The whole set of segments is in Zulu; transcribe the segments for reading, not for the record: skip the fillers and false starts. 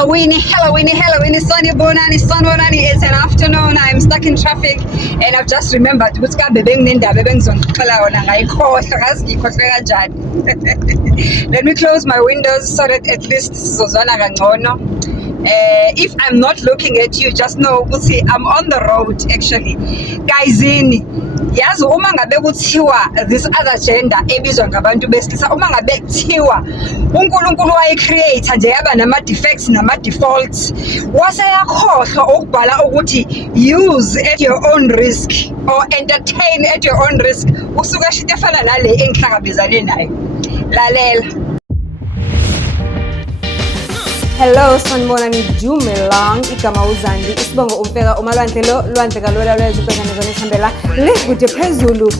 Halloween, Sunny Bonani. It's an afternoon. I'm stuck in traffic, and I've just remembered what's got the bang ninda, the bangs on Let me close my windows so that at least Sozana Rangono. If I'm not looking at you, just know ukuthi I'm on the road actually. Guys, yazi uma ngabe kuthiwa this other gender ebizwa ngabantu besilisa, uma ngabe kuthiwa uNkulunkulu wayecreate nje yaba nama defects nama defaults, waseyakhohlwa ukubhala ukuthi use at your own risk or entertain at your own risk, usuka shit efana nale engihlangabezane nayo. Lalela. Hello, sanibonani Dumelang, igama uZandi, isibongo umfeka umalwandle lo lwandle kalola lwezibhekane zona sihambela lekude phezulu.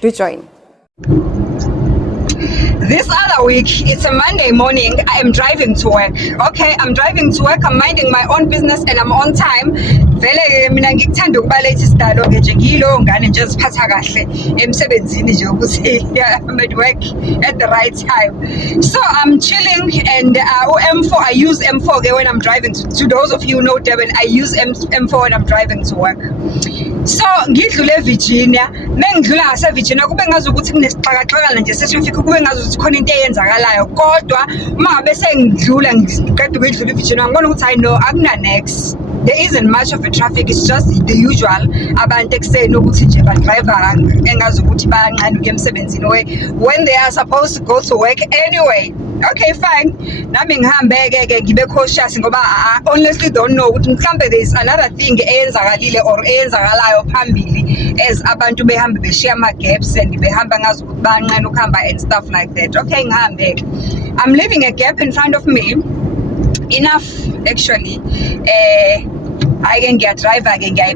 Do join. This other week, it's a Monday morning, I am driving to work. Okay, I'm driving to work, I'm minding my own business and I'm on time. Vele mina ngikuthanda ukuba late isidalo ke nje ngilo ngane nje siphatha kahle emsebenzini nje ukuthi I'm at work at the right time. So I'm chilling and M4, I use M4 ke when I'm driving. To those of you who know Durban, I use M4 when I'm driving to work. So ngidlule Virginia, mengidlula ngase Virginia kube ngazi ukuthi kunesixhakaxhakana nje sesifika kube ngazi ukuthi khona into eyenzakalayo, kodwa uma ngabe sengidlula ngiqeda ukudlula Virginia ngibona ukuthi I know akuna next. There isn't much of a traffic, it's just the usual abantu ekuseni ukuthi nje ba driver engazi ukuthi bayancane ukuya emsebenzini when they are supposed to go to work anyway. Okay, fine. Nami ngihambe ke ngibe cautious ngoba I honestly don't know ukuthi mhlambe there is another thing eyenzakalile or eyenzakalayo phambili as abantu behambe beshiya ama gaps and behamba ngazi ukuthi bayancane ukuhamba and stuff like that. Okay, ngihambe. I'm leaving a gap in front of me. Enough actually. I can get drive again, I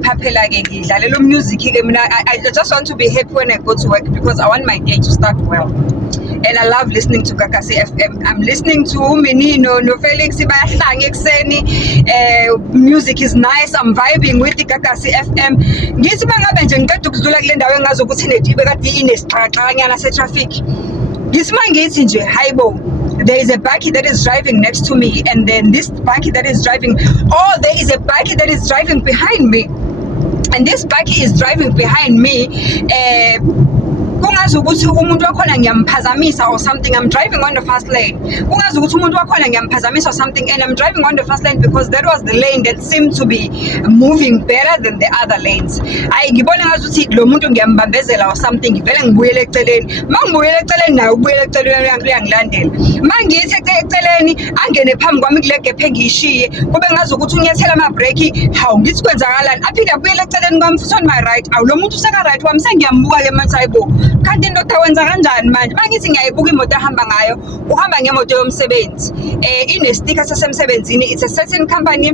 music. I just want to be happy when I go to work because I want my day to start well. And I love listening to Kakasi FM. I'm listening to Menino, no Felix, music is nice. I'm vibing with the Kakasi FM. There is a bike that is driving next to me, and then this bike that is driving, there is a bike that is driving behind me, and this bike is driving behind me. Kungazi ukuthi umuntu wakhona ngiyamphazamisa or something. I'm driving on the fast lane. Kungazi ukuthi umuntu wakhona ngiyamphazamisa or something, and I'm driving on the fast lane because that was the lane that seemed to be moving better than the other lanes. Ngibona ngazi ukuthi lo muntu ngiyambambezela or something, ngivele ngibuyele eceleni. Mangibuyele eceleni naye ubuyele eceleni uyangilandela. Mangithi eceleni angene phambi kwami kule gap engiyishiye, kube ngazi ukuthi unyathela ama brake, hawu ngithi kwenzakalani, aphinde abuyele eceleni kwami futhi on my right. Awu lo muntu useka right wami sengiyambuka ke manje hayibo. Kanti ndoda wenza kanjani manje? Mangithi ngiyayibuka imoto ehamba ngayo, uhamba ngemoto yomsebenzi. Ine sticker sasemsebenzini, it's a certain company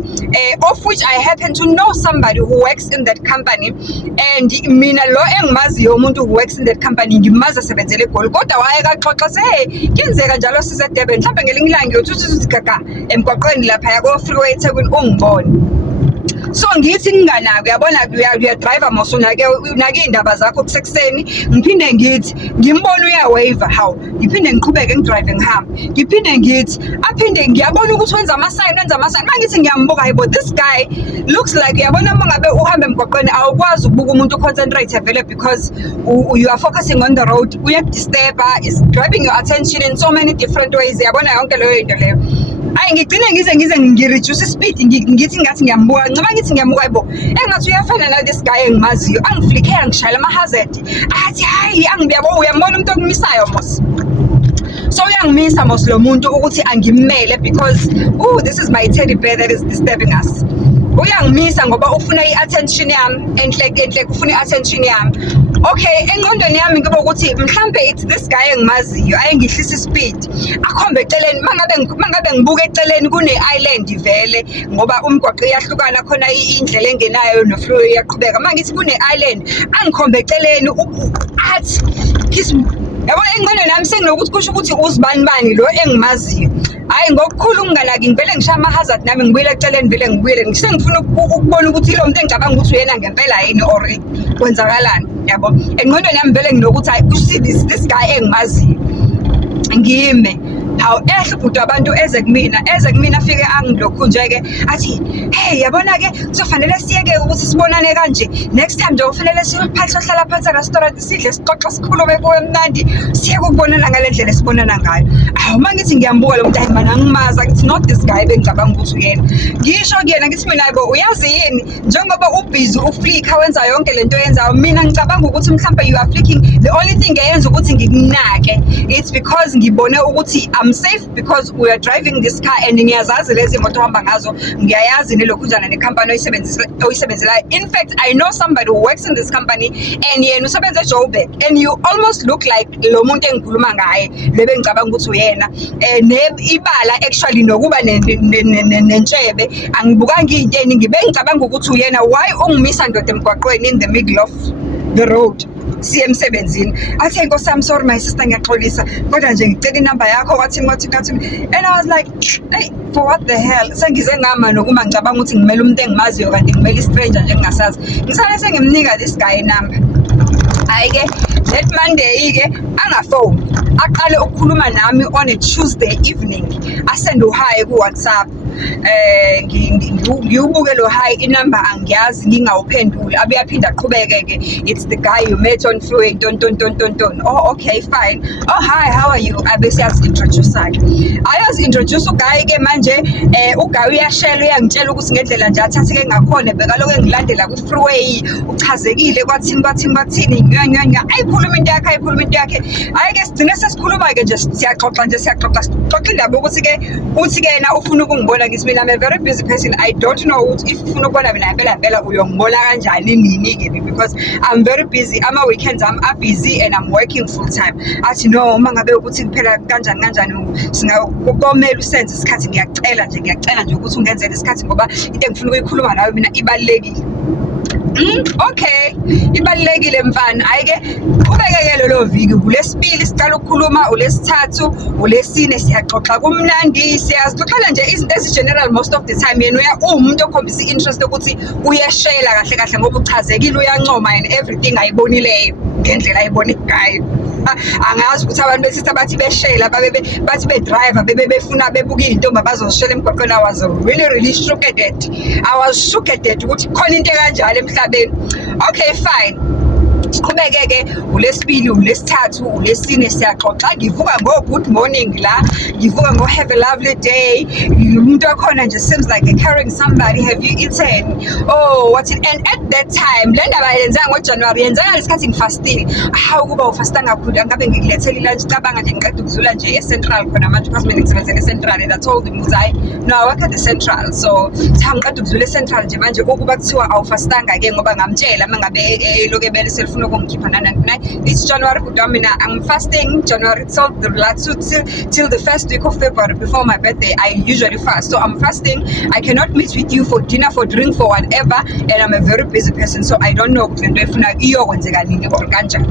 of which I happen to know somebody who works in that company, and mina lo engimaziyo umuntu who works in that company ngimazi asebenzele eGoli, kodwa wayekaxoxa se kenzeka njalo sise Durban mhlawumbe ngelinye ilanga ngiyothuthuthu gaga emgwaqweni lapha yako freeway eThekwini ungibone. So ngithi ngingana uyabona uya driver mosona ke unake indaba zakho kusekuseni, ngiphinde ngithi ngimbona uya waiver how ngiphinde ngiqhubeke ngidrive ngihamba, ngiphinde ngithi aphinde ngiyabona ukuthi wenza ama sign mangithi ngiyambuka hayibo this guy looks like uyabona mangabe uhamba emgwaqweni awukwazi ukubuka umuntu concentrate vele because you are focusing on the road, uyakudisturb, is grabbing your attention in so many different ways. Uyabona yonke leyo into leyo. Ngigcine ngize ngireduce speed ngithi ngathi ngiyambuka ncaba ngithi ngiyamuka hayibo engathi uyafana na this guy engimaziyo angiflicker angishayela ama hazard athi hayi angiyabo uyambona umuntu okumisayo mos. So uyangimisa mos lo muntu ukuthi angimele because this is my teddy bear that is disturbing us. Uyangimisa ngoba ufuna i-attention yami enhle ufuna i-attention yami. Okay, engqondweni yami ngibe ukuthi mhlambe it's this guy engimaziyo ayengihlisa speed akhombe eceleni mangabe ngibuka eceleni kune island vele ngoba umgwaqo iyahlukana khona indlela engenayo no freeway iyaqhubeka. Mangithi kune island angikhombe eceleni athi yabona engqondweni yami senginokuthi kusho ukuthi uzibani lo engimaziyo. Hayi ngokukhulu unganaki ngivele ngishaya ama hazard nami ngibuyele eceleni vele ngibuyele ngifuna ukubona ukuthi lo muntu engicabanga ukuthi uyena ngempela yini or kwenzakalani. yabo. Engqondweni yami vele nginokuthi hayi usi this guy engimaziyo ngime hawu ehle ubhuti abantu eze kumina afike angilokhu nje-ke athi hey yabona-ke kuzofanele siyeke ukuthi sibonane kanje next time nje kufanele siyohlala phansi e-restaurant sidle sixoxe sikhulume kuwe mnandi siyeke ukubonana ngale ndlela esibonana ngayo. Awu uma ngithi ngiyambuka lo muntu hayi mana angimazi ngithi not this guy bengicabanga ukuthi uyena ngisho kuyena ngithi mina yabo uyazi yini njengoba ubhizi uflika wenza yonke lento yenzayo mina ngicabanga ukuthi mhlawumbe you are flicking the only thing eyenza ukuthi ngikunake it's because ngibone ukuthi I'm safe because we are driving this car and ngiyazazi lezi moto ohamba ngazo ngiyayazi nelokhunjana nekhampani oyisebenzelayo. In fact I know somebody who works in this company and yena usebenza eJoburg and you almost look like lo muntu engikhuluma ngaye lebe ngicabanga ukuthi uyena ibala actually nokuba nentshebe angibukanga into eningi bengicabanga ukuthi uyena why ungimisa ndoda emgwaqweni in the middle of the road siye emsebenzini athi inkosi yami sorry my sister ngiyaxolisa kodwa nje ngicela inamba yakho wathi and I was like hey for what the hell sengize ngama nokuma ngicabanga ukuthi ngimele umuntu engimaziyo kanti ngimele istranger nje ngingasazi ngisale sengimnika this guy inamba ayike that Monday ke angafone aqale ukukhuluma nami on a Tuesday evening asende uhayi ku WhatsApp ngiubuke lo hi inamba angiyazi ngingawuphendula abe yaphinda aqhubeke ke it's the guy you met on Freeway don oh okay fine oh hi how are you abe siyazi-introduce ayazi-introduce uguy ke manje uguy uyashela uyangitshela ukuthi ngendlela nje athathe ke ngakhona bheka lokho engilandela ku-freeway uchazekile kwathini ayikhuluma into yakhe ayike sigcine sesikhuluma-ke nje siyaxoxa sixoxa indaba ukuthi-ke uthi-ke yena ufuna ukungibona ngithi mina I'm a very busy person I don't know if ufuna ukubona mina phela uyongibona kanjani nini-ke because I'm very busy ama-weekends I'm busy and I'm working full time athi no uma ngabe ukuthi kuphela kanjani singakomela usenze isikhathi ngiyacela nje ukuthi ungenzele isikhathi ngoba into engifuna ukuyikhuluma nawe mina ibalulekile. Okay ibalulekile mfana ayike qhubekeke lo viki kulesibili sicala ukukhuluma ulesithathu ulesine siyaxoxa kumnandi siyazixoxela nje izinto ezi-general most of the time yena umuntu okhombisa i-interest ukuthi uyashela kahle ngoba uchazekile uyancoma and everything ayibonileyo ngendlela ayibonekayo angazi ukuthi abantu besithi bathi beshela bathi bedriver befuna bebuka iy'ntombi abazozishela emgwaqweni I was really shocked at that ukuthi khona into kanjalo emhlabeni. Okay fine siqhubeke-ke ulesibili ulesithathu ulesine siyaxoxa ngivuka ngo-good morning la ngivuka ngo-have a lovely day umuntu wakhona nje seems like they're carrying somebody have you eaten oh what's it and at that time le ndaba yenzeka ngoJanuary yenzeka lesikhathi ngifastile hawu kuba ufasta ngakhulu angabe ngikulethela ilunch cabanga nje ngiqeda ukudlula nje e-Central khona manje because mina ngisebenzela e-Central and I told him ukuthi no I work at the Central so ngiqeda ukudlula e-Central nje manje ukuba kuthiwa awufastanga-ke ngoba ngamtshela uma ngabe eloku ebele selifuna ukungikhipha it's January mina I'm fasting January till the first week of February before my birthday I usually fast so I'm fasting I cannot meet with you for dinner for drink for whatever and I'm a very busy person so I don't know ukuthi lento efuna iyokwenzeka nini or kanjani.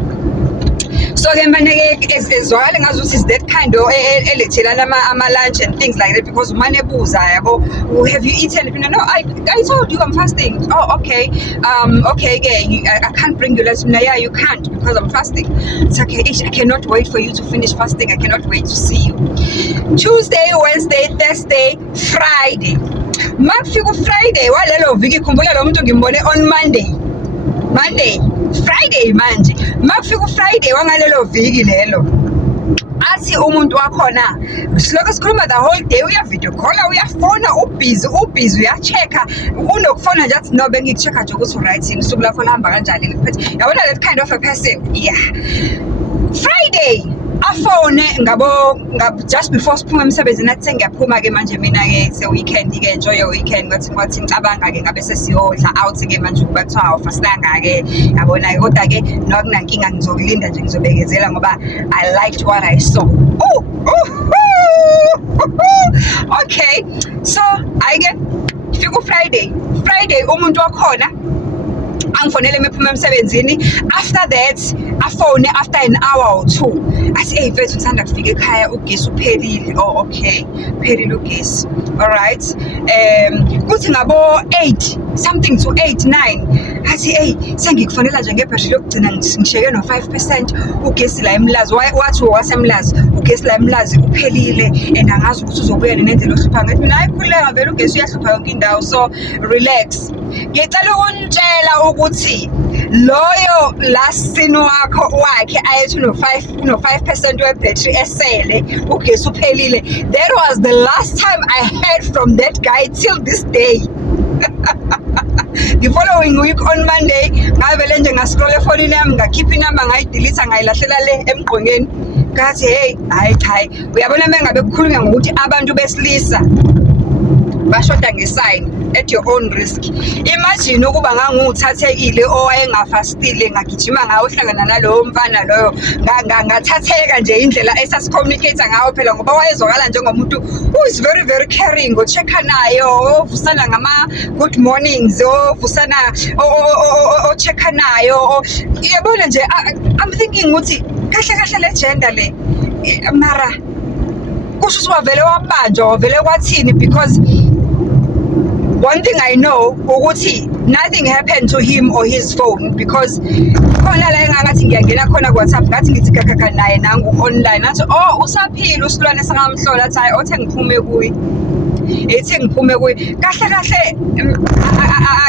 So ke manje-ke ezwakale ngazuthi is that kind of elethelana ama-lunch and things like that because umane ebuza yabo have you eaten? No I told you I'm fasting. Oh okay okay I can't bring you lunch. No yeah you can't because I'm fasting. It's okay I cannot wait for you to finish fasting. I cannot wait to see you. Tuesday, Wednesday, Thursday, Friday makufika uFriday walelo viki khumbula lo muntu ngimbone on Monday Friday manje makufika uFriday wangalelo viki lelo athi umuntu wakhona silokho sikhuluma the whole day uya video call uyafona ubhizi uyachecka unokufona nje athi no bengikuchecka nje ukuthi right yini usuku lakho lihamba kanjani ngiphethe yabona that kind of a person yeah Friday afone just before siphuma emsebenzini athi sengiyaphuma-ke manje mina-ke se-weekend-ke enjoy your weekend kwathi ngicabanga-ke ngabe sesiyodla out-ke manje ukuba kuthiwa awufastanga-ke yabona-ke kodwa-ke nokunankinga ngizokulinda nje ngizobekezela ngoba I liked what I saw. Okay so ayike fika uFriday umuntu wakhona angifonele mephuma emsebenzini after that afone after an hour or two athi hey mfethu ngithanda kufika ekhaya ugesi uphelile. Oh okay phelile ugesi alright kuthi ngabo 8 something to 8 9 athi hey sengikufonela nje ngebhashe lokugcina ngisheke no 5% ugesi la eMlazi wathi wasemlazi ugesi la eMlazi uphelile and angazi ukuthi uzobuya nendlela ohlupha ngathi mina ayikhuleka vele ugesi uyahlupha yonke indawo so relax ngicela ukunitshela ukuthi loyo last sin wakhe ayethi no 5% webattery esele ugesi uphelile. That was the last time I heard from that guy till this day. The following week on Monday ngavele nje ngascroll efonini yami ngakhipha inamba ngayidelete ngayilahlela le emgqongeni ngathi hey hayi cha uyabona mengabe kukhulunywa ngokuthi abantu besilisa bashoda ngesign at your own risk. Imagine ukuba nganguthathekile owayengafastile ngagijima ngawo hlangana nalowo mfana loyo ngathatheka nje indlela esasicommunicate ngawo phela ngoba wayezwakala njengomuntu who is very very caring ochecka nayo ovusana ngama good mornings ovusana ochecka nayo yabona nje I'm thinking ukuthi kahle le gender le mara kusho wavele wabanjwa wavele kwathini because one thing I know ukuthi nothing happened to him or his phone because khona la engathi ngiyangena khona ku WhatsApp ngathi ngithi kakaka naye nangu online ngathi usaphila usilwane sangamhlola athi hayi othe ngiphume kuyi ethi ngiphume kuyi kahle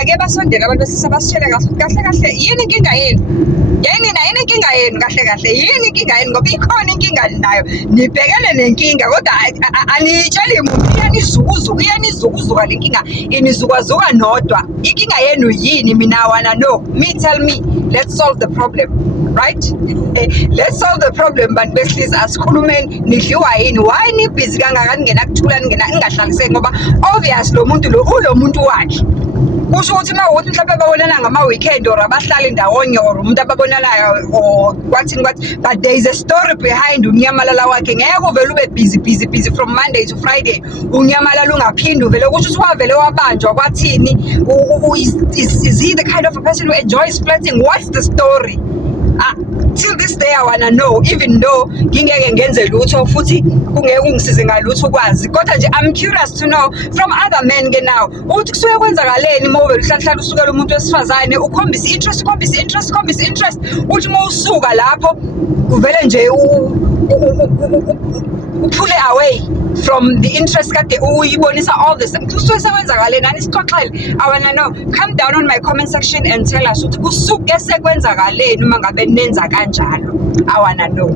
ake basondela abantu besisabasitshela kahle yini inkinga yenu yini inkinga yenu kahle yini inkinga yenu ngoba ikhona inkinga nayo nibhekene nenkinga kodwa anitsheli umuntu iyanizukuzuka lenkinga inizukazuka nodwa inkinga yenu yini mina wana no me tell me let's solve the problem right let's solve the problem but besilisa asikhulumeni nidliwa yini why ni busy kangaka ningena kuthula ningena ingahlaliseki ngoba obvious lo muntu wakhe kusho ukuthi mawuthi mhlawumbe babonana ngama weekend or abahlali ndawonye or umuntu ababonanayo or kwathi but there is a story behind unyamalala wakhe ngeke uvele ube busy from Monday to Friday unyamalala ungaphindi uvele kusho ukuthi wavele wabanjwa kwathini is he the kind of a person who enjoys flirting what's the story till this day I wanna know even though ngingeke ngenze lutho futhi kungeke ungisize ngalutho kwazi kodwa nje I'm curious to know from other men ke now uthi kusuke kwenzakaleni mawuvela uhlahlala usukela umuntu wesifazane ukhombisa interest uthi mawusuka lapho kuvele nje uphule away from the interest kade uyibonisa all this kusuke sekwenzakaleni anisixoxele I wanna know come down on my comment section and tell us ukuthi kusuke sekwenzakaleni uma ngabe nenza kanjalo I wanna know